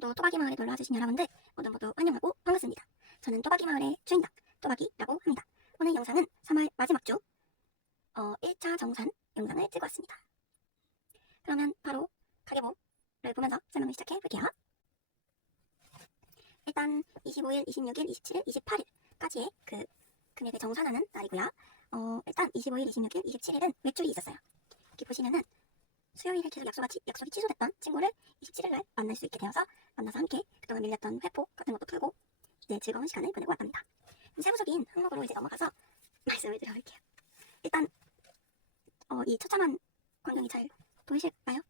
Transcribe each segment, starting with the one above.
오늘도 또박이 마을에 놀러와주신 여러분들 모두 환영하고 반갑습니다. 저는 또박이 마을의 주인장 또박이라고 합니다. 오늘 영상은 3월 마지막 주 1차 정산 영상을 찍어 왔습니다. 그러면 바로 가계부를 보면서 설명을 시작해 볼게요. 일단 25일, 26일, 27일, 28일까지의 그 금액을 정산하는 날이고요. 일단 25일, 26일, 27일은 외출이 있었어요. 이렇게 보시면은 수요일에 계속 약속이 취소됐던 친구를 27일날 만날 수 있게 되어서 만나서 함께 그동안 밀렸던 회포 같은 것도 풀고 이제 즐거운 시간을 보내고 왔답니다. 세부적인 항목으로 이제 넘어가서 말씀을 드려볼게요. 일단 이 처참한 광경이 잘 보이실까요?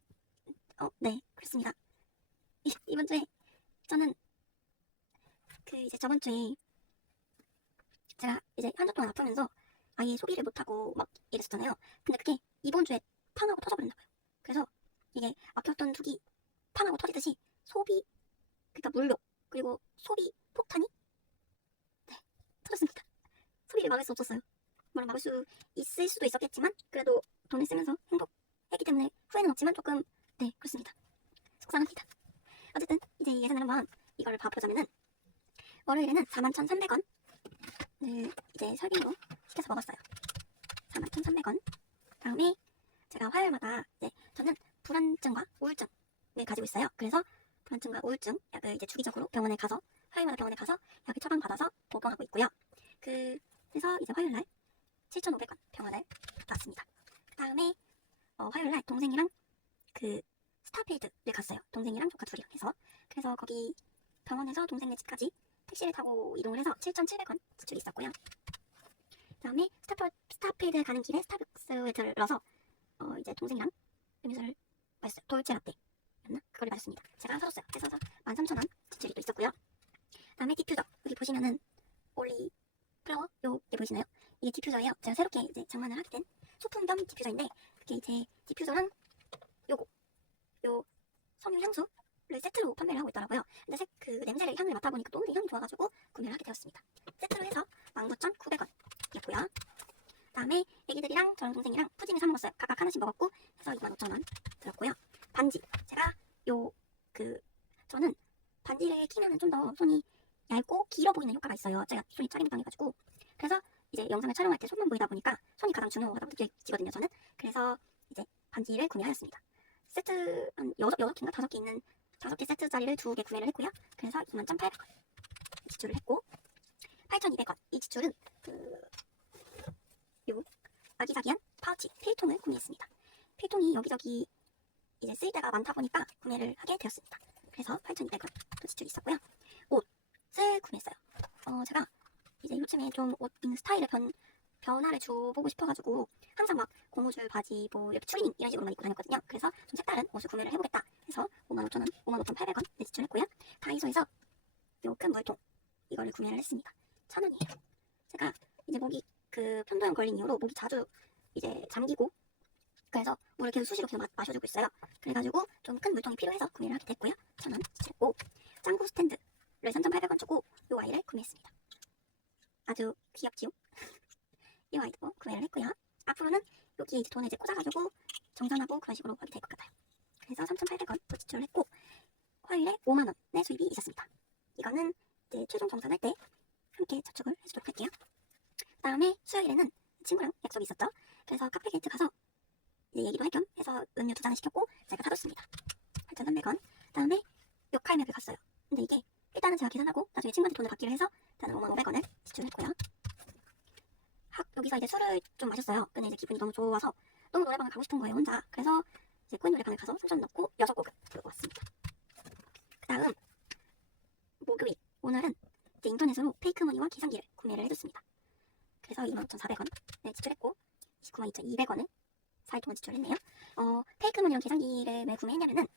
네, 그렇습니다. 이번 주에 저는 이제 저번 주에 제가 이제 한 주 동안 아프면서 아예 소비를 못하고 막 이랬었잖아요. 근데 그게 이번 주에 팡 하고 터져버렸나 봐요. 그래서 이게 아꼈던 tuk이 팡 하고 터지듯이 그러니까 물욕 그리고 소비 폭탄이 터졌습니다. 소비를 막을 수 없었어요. 물론 막을 수 있을 수도 있었겠지만 그래도 돈을 쓰면서 행복했기 때문에 후회는 없지만 조금 그렇습니다. 속상합니다. 어쨌든 이제 예산을 한번 이걸 봐보자면은 월요일에는 41,300원을 이제 설빙으로 시켜서 먹었어요. 41,300원. 다음에 제가 화요일마다 저는 불안증과 우울증을 가지고 있어요. 그래서 불안증과 우울증 약을 이제 주기적으로 화요일마다 병원에 가서 약을 처방받아서 복용하고 있고요. 그래서 이제 화요일날 7,500원 병원을 갔습니다. 그 다음에 화요일날 동생이랑 스타필드를 갔어요. 동생이랑 조카 둘이랑 해서. 그래서 거기 병원에서 동생네 집까지 택시를 타고 이동을 해서 7,700원 지출이 있었고요. 그 다음에 스타필드 가는 길에 스타벅스에 들러서 이제 동생이랑 음료수를 마셨어요. 돌체라떼였나? 그걸 마셨습니다. 제가 사줬어요. 그래서 13,000원 지출이 또 있었고요. 그 다음에 디퓨저. 여기 보시면은 올리플라워 요게 보이시나요? 이게 디퓨저예요. 제가 새롭게 이제 장만을 하게 된 소품 겸 디퓨저인데 그게 이제 디퓨저랑 요 섬유 향수를 세트로 판매를 하고 있더라고요. 근데 향을 맡아보니까 너무 향이 좋아가지고 구매를 하게 되었습니다. 세트로 해서 19,900원이었고요. 그 다음에 애기들이랑 저랑 동생이랑 푸짐히 사 먹었어요. 각각 하나씩 먹었고 해서 25,000원 들었고요. 반지. 제가 저는 반지를 끼면은 좀 더 손이 얇고 길어 보이는 효과가 있어요. 제가 손이 짜리무당해가지고. 그래서 이제 영상을 촬영할 때 손만 보이다 보니까 손이 가장 중요하다고 느껴지거든요, 저는. 그래서 이제 반지를 구매하였습니다. 세트 한 6개인가 5개 있는 5개 세트짜리를 2개 구매를 했고요. 그래서 21,800원 지출을 했고 8,200원 이 지출은 요 아기자기한 파우치 필통을 구매했습니다. 필통이 여기저기 이제 쓰일 때가 많다 보니까 구매를 하게 되었습니다. 그래서 8,200원 지출이 있었고요. 옷을 구매했어요. 제가 이제 요즘에 좀 옷 입는 스타일을 변화를 줘보고 싶어가지고 항상 막 고무줄 바지 이렇게 추리닝 이런 식으로만 입고 다녔거든요. 그래서 좀 색다른 옷을 구매를 해보겠다 해서 55,000원, 55,800원 지출했고요. 다이소에서 요 큰 물통 이거를 구매를 했습니다. 1,000원이에요. 제가 이제 목이 편도염 걸린 이후로 목이 자주 이제 잠기고 그래서 물을 계속 수시로 계속 마셔주고 있어요. 그래가지고 좀 큰 물통이 필요해서 구매를 하게 됐고요. 1,000원 지출했고 짱구 스탠드를 3,800원 주고 요 아이를 구매했습니다. 아주 귀엽지요? 이 아이도 구매를 했고요. 앞으로는 여기 이제 돈을 꽂아가지고 정산하고 그런 식으로 하게 될 것 같아요. 그래서 3,800원 지출을 했고 화요일에 5만원의 수입이 있었습니다. 이거는 이제 최종 정산할 때 함께 저축을 해주도록 할게요. 그 다음에 수요일에는 친구랑 약속이 있었죠. 그래서 카페게이트 가서 이제 얘기도 할 겸 해서 음료 2잔을 시켰고 제가 사줬습니다. 8,300원. 그 다음에 역할맥을 갔어요. 근데 이게 일단은 제가 계산하고 나중에 친구한테 돈을 받기로 해서 일단은 55,000원을 지출했고요. 여기서 이제 술을 좀 마셨어요. 근데 이제 기분이 너무 좋아서 너무 노래방을 가고 싶은 거예요, 혼자. 그래서 이제 코인 노래방을 가서 3,000원 넣고 6곡을 부르고 왔습니다. 그 다음 목요일 오늘은 이제 인터넷으로 페이크머니와 계산기를 구매를 해줬습니다. 그래서 25,400원을 지출했고 292,200원을 4일 동안 지출했네요. 페이크머니랑 계산기를 왜 구매했냐면은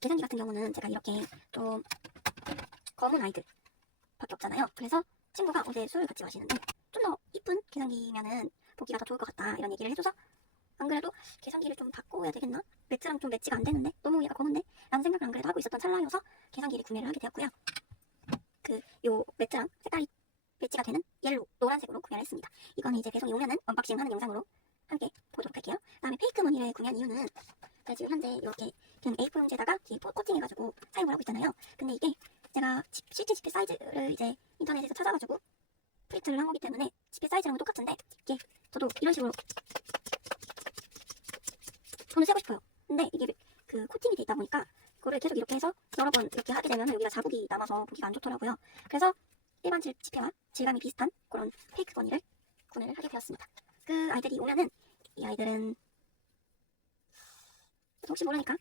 계산기 같은 경우는 제가 이렇게 좀 검은 아이들 밖에 없잖아요. 그래서 친구가 어제 술을 같이 마시는데 좀 더 이쁜 계산기면은 보기가 더 좋을 것 같다 이런 얘기를 해줘서 안 그래도 계산기를 좀 바꿔야 되겠나? 매트랑 좀 매치가 안 되는데 너무 얘가 검은데? 라는 생각을 안 그래도 하고 있었던 찰나여서 계산기를 구매를 하게 되었고요. 요 매트랑 색깔이 매치가 되는 옐로우, 노란색으로 구매를 했습니다. 이거는 이제 배송이 오면은 언박싱 하는 영상으로 함께 보도록 할게요. 다음에 페이크 머니를 구매한 이유는 제가 지금 현재 이렇게 그냥 A4 용지에다가 코팅해가지고 사용을 하고 있잖아요. 근데 이게 제가 실제 지폐 사이즈를 이제 인터넷에서 찾아가지고 프린트를 한 거기 때문에 지폐 사이즈랑 똑같은데 이게 저도 이런 식으로 돈을 세고 싶어요. 근데 이게 그 코팅이 돼 있다 보니까 그거를 계속 이렇게 해서 여러 번 이렇게 하게 되면 여기가 자국이 남아서 보기가 안 좋더라고요. 그래서 일반 지폐와 질감이 비슷한 그런 페이크 머니를 구매를 하게 되었습니다. 그 아이들이 오면은 이 아이들은 혹시 모르니까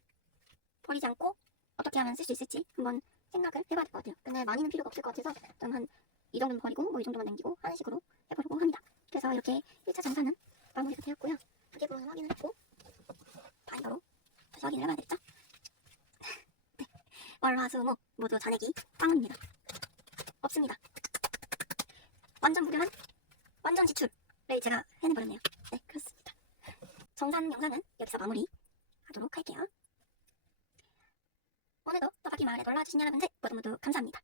버리지 않고 어떻게 하면 쓸 수 있을지 한번 생각을 해봐야 될 것 같아요. 근데 많이는 필요가 없을 것 같아서 좀 한 이 정도는 버리고 뭐 이 정도만 남기고 하는 식으로 해보려고 합니다. 그래서 이렇게 1차 장사는 마무리가 되었고요. 가계부로는 확인을 했고 바이너로 다시 확인을 해봐야 되겠죠? 네. 월, 화, 수, 목 모두 잔액이 빵원입니다. 없습니다. 완전 무료한 완전 지출을 제가 해내버렸네요. 네, 그렇습니다. 정산 영상은 여기서 마무리하도록 할게요. 오늘도 또박이 마을에 놀러와주신 여러분들 모두 감사합니다.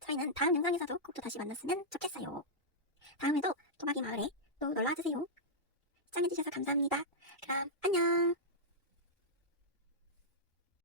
저희는 다음 영상에서도 꼭 또 다시 만났으면 좋겠어요. 다음에도 또박이 마을에 또 놀러와주세요. 시청해주셔서 감사합니다. 그럼 안녕.